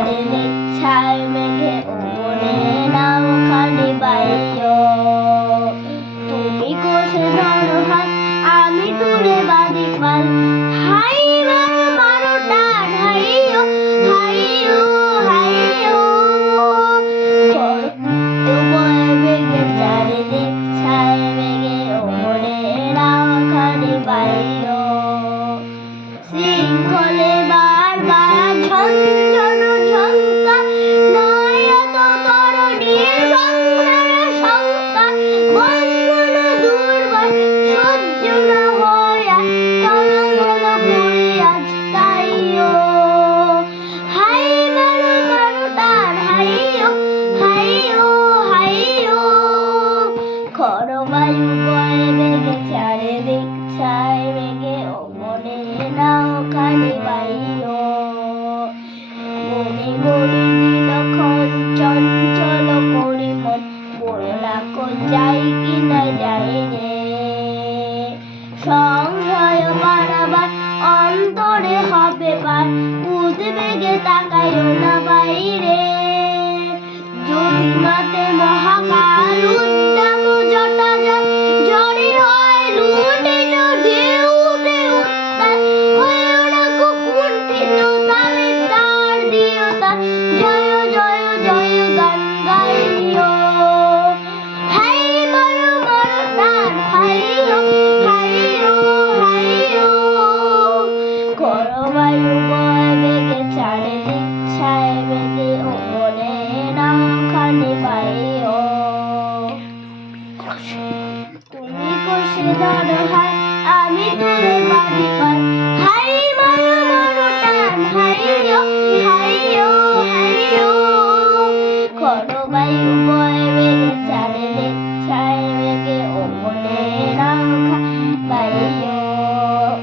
চারিদিক ছায় মেঘে ও মনে নাও খানি বাইও। তুমি কোষে ধরো হাত আমি তুলে বাঁধি পাল, হাই মারো মারো টান হাইও হাইও হাইও। বয়ে মেঘে চারিদিক ছায় মেঘে ও মনে নাও খানি বাইও। শৃঙ্খলে বারবার ঝঞ্ঝন ঝঙ্কার, নয়ত তরণীর গঙ্গার শঙ্কা। বন্ধন দুর্বার সহ্য না হইয়া তরঙ্গল করে আজ তাইও। হাই মারো মারো টান হাইও হাইও হাইও। খরবায়ু বয়ে মেঘে চারিদিক ছায় মেঘে ও মনে নাও খানি বাইও। মনে গড়ি দিলক্ষণ চঞ্চল করি মন, বড়লাখ যাই কিনা যাই রে। সংশয় বাড়াবার অন্তরে হবে পার, উদ্বেগে তাকাইও না বাইরে। যদি নাতে মহাকাল উদ্দাম জটা যায়, ঝড়ে হয় লুণ্ঠিত ঢেউ উঠে উত্তাল। হইও না কো কুণ্ঠিত তালে তার দিও তার, জয় জয় জয় গান গাইও। হাই মারো মারো টান হাইও হাইও হাইও। খরবায়ু বয়ে মেঘে চারিদিক ছায় মেঘে ও মনে নাও খানি বাইও। তুমি কোষে ধরো হাত আমি তুলে বাঁধি পাল, হাই মারো মারো টান হাইও হাইও হাইও। খরবায়ু